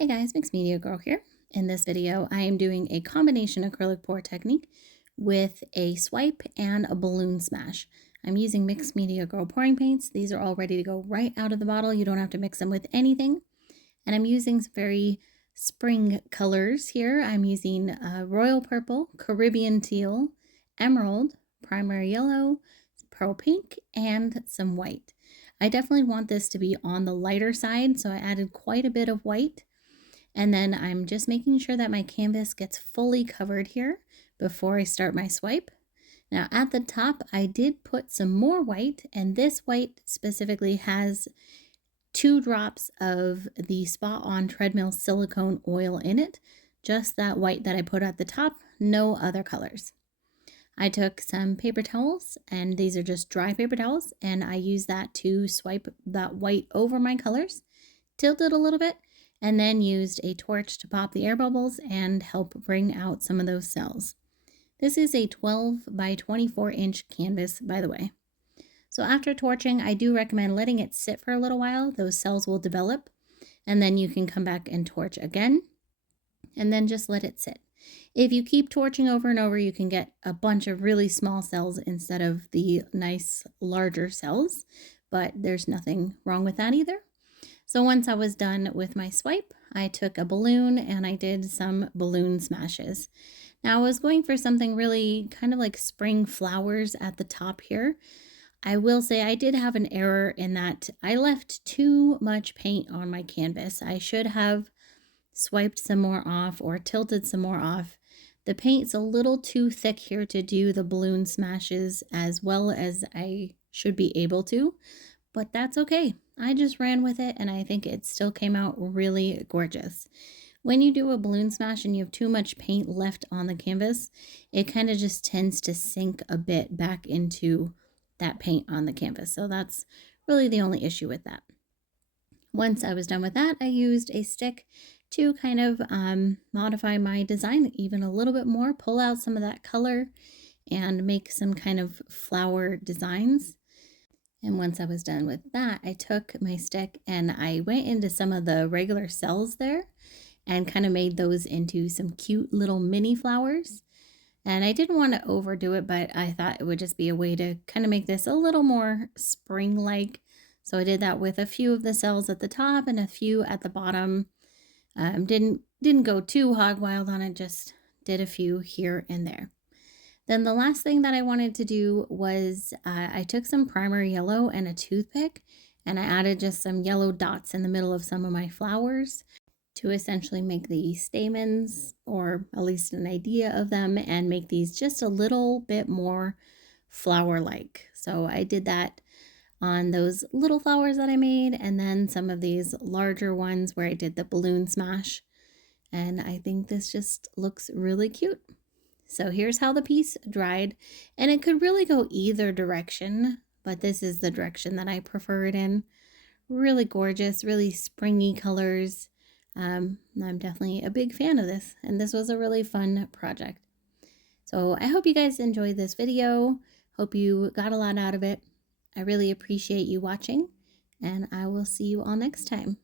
Hey guys, Mixed Media Girl here. In this video, I am doing a combination acrylic pour technique with a swipe and a balloon smash. I'm using Mixed Media Girl pouring paints. These are all ready to go right out of the bottle. You don't have to mix them with anything. And I'm using some very spring colors here. I'm using royal purple, Caribbean teal, emerald, primary yellow, pearl pink, and some white. I definitely want this to be on the lighter side, so I added quite a bit of white. And then I'm just making sure that my canvas gets fully covered here before I start my swipe. Now at the top, I did put some more white, and this white specifically has 2 drops of the Spot On Treadmill silicone oil in it. Just that white that I put at the top, no other colors. I took some paper towels, and these are just dry paper towels, and I use that to swipe that white over my colors, tilt it a little bit, and then used a torch to pop the air bubbles and help bring out some of those cells. This is a 12 by 24 inch canvas, by the way. So after torching, I do recommend letting it sit for a little while. Those cells will develop, and then you can come back and torch again, and then just let it sit. If you keep torching over and over, you can get a bunch of really small cells instead of the nice larger cells, but there's nothing wrong with that either. So once I was done with my swipe, I took a balloon and I did some balloon smashes. Now I was going for something really kind of like spring flowers at the top here. I will say I did have an error in that I left too much paint on my canvas. I should have swiped some more off or tilted some more off. The paint's a little too thick here to do the balloon smashes as well as I should be able to, but that's okay. I just ran with it and I think it still came out really gorgeous. When you do a balloon smash and you have too much paint left on the canvas, it kind of just tends to sink a bit back into that paint on the canvas. So that's really the only issue with that. Once I was done with that, I used a stick to kind of modify my design even a little bit more, pull out some of that color and make some kind of flower designs. And once I was done with that, I took my stick and I went into some of the regular cells there and kind of made those into some cute little mini flowers. And I didn't want to overdo it, but I thought it would just be a way to kind of make this a little more spring-like. So I did that with a few of the cells at the top and a few at the bottom. Didn't go too hog wild on it, just did a few here and there. Then the last thing that I wanted to do was I took some primary yellow and a toothpick and I added just some yellow dots in the middle of some of my flowers to essentially make the stamens, or at least an idea of them, and make these just a little bit more flower-like. So I did that on those little flowers that I made, and then some of these larger ones where I did the balloon smash. And I think this just looks really cute. So here's how the piece dried, and it could really go either direction, but this is the direction that I prefer it in. Really gorgeous, really springy colors. I'm definitely a big fan of this, and this was a really fun project. So I hope you guys enjoyed this video. Hope you got a lot out of it. I really appreciate you watching, and I will see you all next time.